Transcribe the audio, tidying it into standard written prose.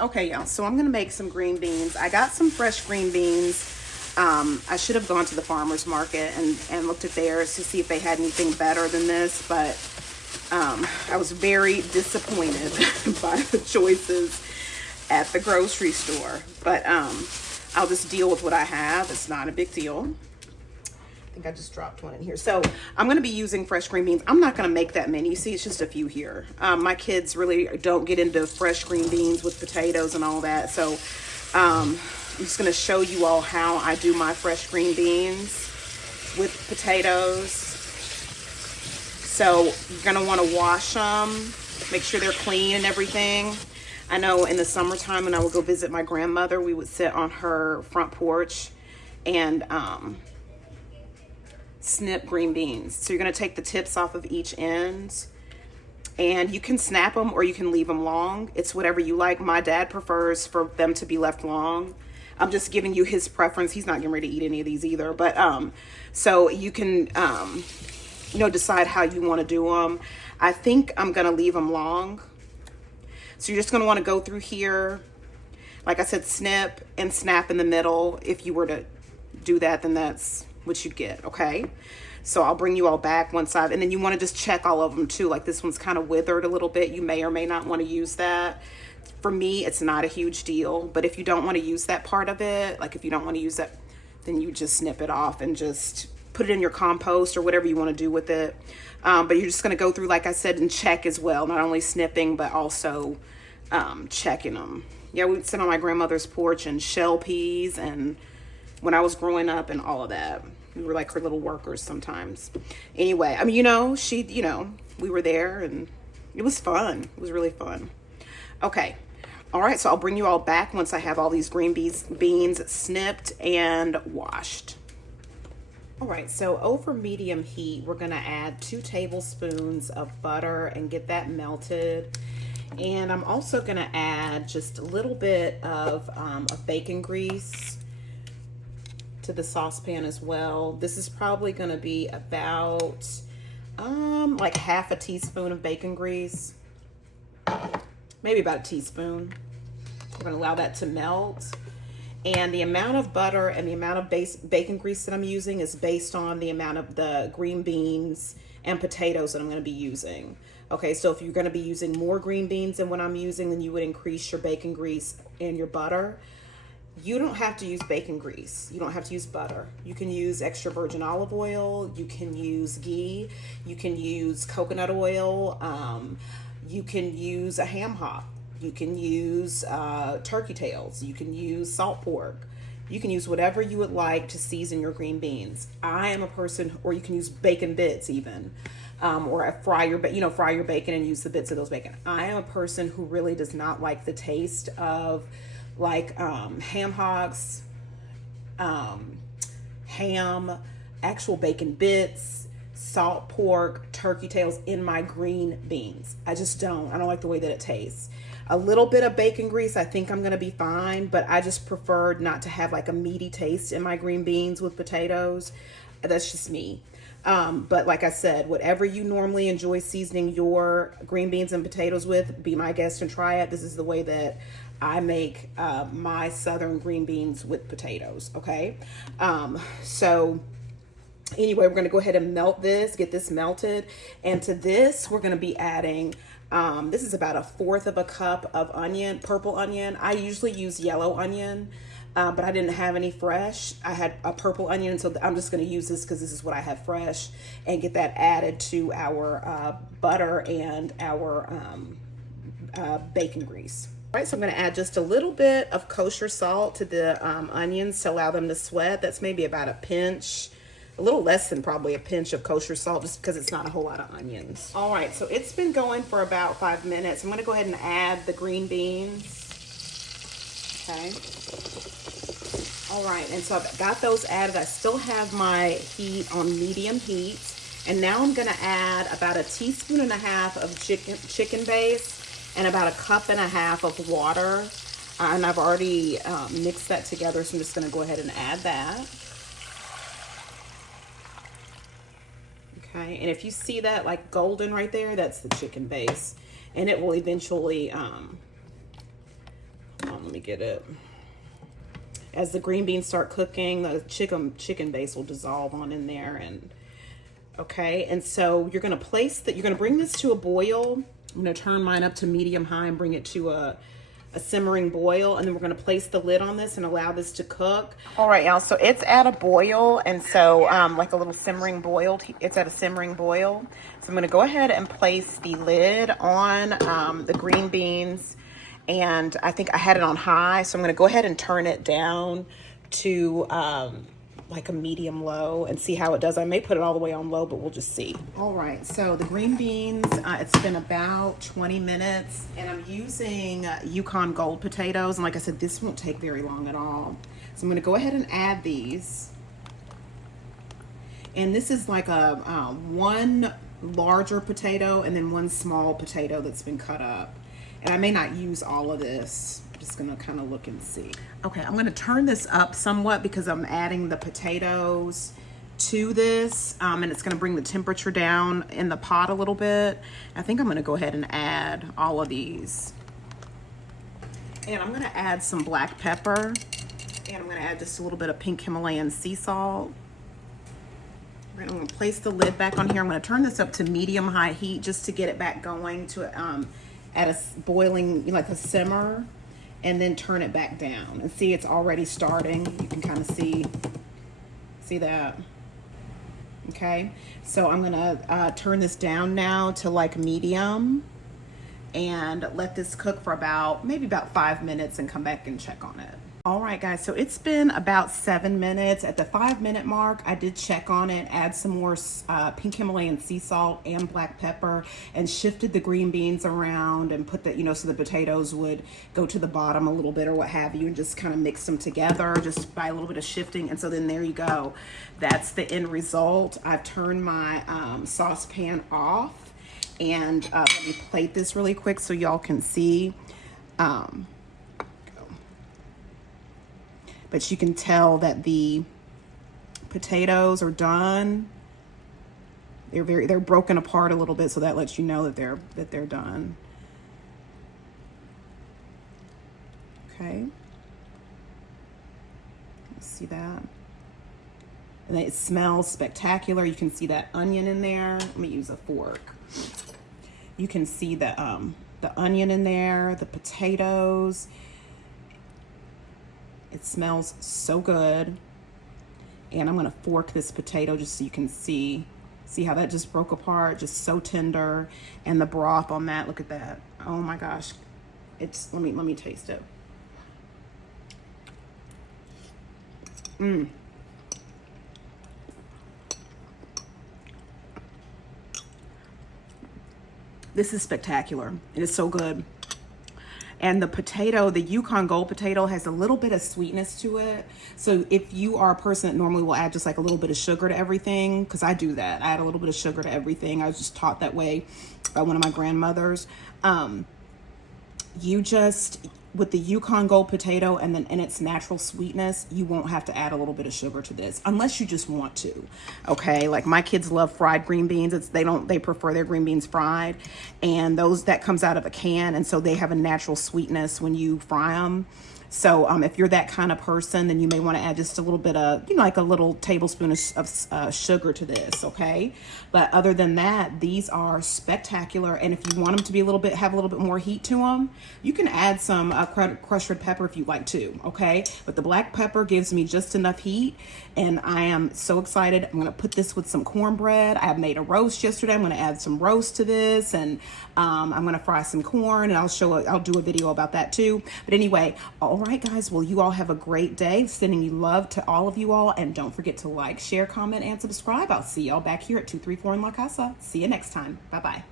Okay, y'all, so I'm gonna make some green beans. I got some fresh green beans. I should have gone to the farmer's market and looked at theirs to see if they had anything better than this, but I was very disappointed by the choices at the grocery store. But I'll just deal with what I have. It's not a big deal. I think I just dropped one in here. So I'm going to be using fresh green beans. I'm not going to make that many. You see, it's just a few here. My kids really don't get into fresh green beans with potatoes and all that. So I'm just going to show you all how I do my fresh green beans with potatoes. So you're going to want to wash them, make sure they're clean and everything. I know in the summertime when I would go visit my grandmother, we would sit on her front porch and snip green beans. So you're going to take the tips off of each end, and you can snap them or you can leave them long. It's whatever you like. My dad prefers for them to be left long. I'm just giving you his preference. He's not getting ready to eat any of these either, but so you can decide how you want to do them. I think I'm going to leave them long. So you're just going to want to go through here, like I said, snip and snap in the middle. If you were to do that, then that's what you get. Okay, so I'll bring you all back once and then you want to just check all of them too. Like this one's kind of withered a little bit. You may or may not want to use that. For me, it's not a huge deal, but if you don't want to use that part of it, like if you don't want to use that, then you just snip it off and just put it in your compost or whatever you want to do with it. But you're just going to go through, like I said, and check as well, not only snipping but also checking them. Yeah, we'd sit on my grandmother's porch and shell peas, and when I was growing up and all of that, we were like her little workers sometimes. Anyway, I mean, we were there and it was fun. It was really fun. Okay. All right. So I'll bring you all back once I have all these green beans snipped and washed. All right. So over medium heat, we're going to add 2 tablespoons of butter and get that melted. And I'm also going to add just a little bit of bacon grease to the saucepan as well. This is probably going to be about like half a teaspoon of bacon grease, maybe about a teaspoon. We're going to allow that to melt, and the amount of butter and the amount of bacon grease that I'm using is based on the amount of the green beans and potatoes that I'm going to be using. Okay, so if you're going to be using more green beans than what I'm using, then you would increase your bacon grease and your butter. You don't have to use bacon grease. You don't have to use butter. You can use extra virgin olive oil. You can use ghee. You can use coconut oil. You can use a ham hock. You can use turkey tails. You can use salt pork. You can use whatever you would like to season your green beans. I am a person, or you can use bacon bits even, or fry your bacon and use the bits of those bacon. I am a person who really does not like the taste of like ham hocks, ham, actual bacon bits, salt pork, turkey tails in my green beans. I just don't. I don't like the way that it tastes. A little bit of bacon grease, I think I'm going to be fine, but I just preferred not to have like a meaty taste in my green beans with potatoes. That's just me. But like I said, whatever you normally enjoy seasoning your green beans and potatoes with, be my guest and try it. This is the way that I make my southern green beans with potatoes. Okay. So anyway, we're going to go ahead and melt this, get this melted. And to this, we're going to be adding, this is about 1/4 of a cup of purple onion. I usually use yellow onion, but I didn't have any fresh. I had a purple onion, so I'm just going to use this because this is what I have fresh, and get that added to our butter and our bacon grease. All right, so I'm going to add just a little bit of kosher salt to the onions to allow them to sweat. That's maybe about a pinch, a little less than probably a pinch of kosher salt, just because it's not a whole lot of onions. All right, so it's been going for about 5 minutes. I'm going to go ahead and add the green beans. Okay. All right, and so I've got those added. I still have my heat on medium heat. And now I'm going to add about 1.5 teaspoons of chicken base and about 1.5 cups of water. And I've already mixed that together, so I'm just going to go ahead and add that. Okay, and if you see that like golden right there, that's the chicken base. And it will eventually Let me get it. As the green beans start cooking, the chicken base will dissolve on in there. And okay, and so you're gonna bring this to a boil. I'm gonna turn mine up to medium high and bring it to a simmering boil, and then we're gonna place the lid on this and allow this to cook. All right, y'all, so it's at a boil, and so like a little simmering boil, it's at a simmering boil. So I'm gonna go ahead and place the lid on the green beans, and I think I had it on high, so I'm gonna go ahead and turn it down to like a medium low and see how it does. I may put it all the way on low, but we'll just see. All right, so the green beans, it's been about 20 minutes, and I'm using Yukon Gold potatoes, and like I said, this won't take very long at all. So I'm gonna go ahead and add these. And this is like a one larger potato and then one small potato that's been cut up. And I may not use all of this. Just gonna kind of look and see. Okay, I'm gonna turn this up somewhat because I'm adding the potatoes to this, and it's gonna bring the temperature down in the pot a little bit. I think I'm gonna go ahead and add all of these. And I'm gonna add some black pepper, and I'm gonna add just a little bit of pink Himalayan sea salt. I'm gonna place the lid back on here. I'm gonna turn this up to medium-high heat just to get it back going to at a boiling, like a simmer, and then turn it back down. And see, it's already starting. You can kind of see that. Okay, so I'm gonna turn this down now to like medium and let this cook for maybe about 5 minutes and come back and check on it. All right, guys, so it's been about 7 minutes. At the 5-minute mark, I did check on it, add some more pink Himalayan sea salt and black pepper, and shifted the green beans around and put the, so the potatoes would go to the bottom a little bit or what have you, and just kind of mix them together just by a little bit of shifting. And so then there you go. That's the end result. I've turned my saucepan off, and let me plate this really quick so y'all can see. But you can tell that the potatoes are done. They're broken apart a little bit, so that lets you know that they're done. Okay. See that? And it smells spectacular. You can see that onion in there. Let me use a fork. You can see the onion in there, the potatoes. It smells so good. And I'm gonna fork this potato just so you can see how that just broke apart, just so tender. And the broth on that, look at that. Oh my gosh. Let me taste it. This is spectacular. It is so good. And the potato, the Yukon Gold potato, has a little bit of sweetness to it. So if you are a person that normally will add just like a little bit of sugar to everything, because I do that. I add a little bit of sugar to everything. I was just taught that way by one of my grandmothers. With the Yukon Gold potato and then in its natural sweetness, you won't have to add a little bit of sugar to this unless you just want to. Okay, like my kids love fried green beans. They prefer their green beans fried, and that comes out of a can, and so they have a natural sweetness when you fry them. So if you're that kind of person, then you may want to add just a little bit of, like a little tablespoon of sugar to this, okay? But other than that, these are spectacular. And if you want them to be have a little bit more heat to them, you can add some crushed red pepper if you like to, okay? But the black pepper gives me just enough heat, and I am so excited. I'm gonna put this with some cornbread. I made a roast yesterday. I'm gonna add some roast to this, and I'm gonna fry some corn, and I'll do a video about that too. But anyway, all right, guys. Well, you all have a great day. Sending you love to all of you all, and don't forget to like, share, comment, and subscribe. I'll see y'all back here at 234 En La Casa. See you next time. Bye-bye.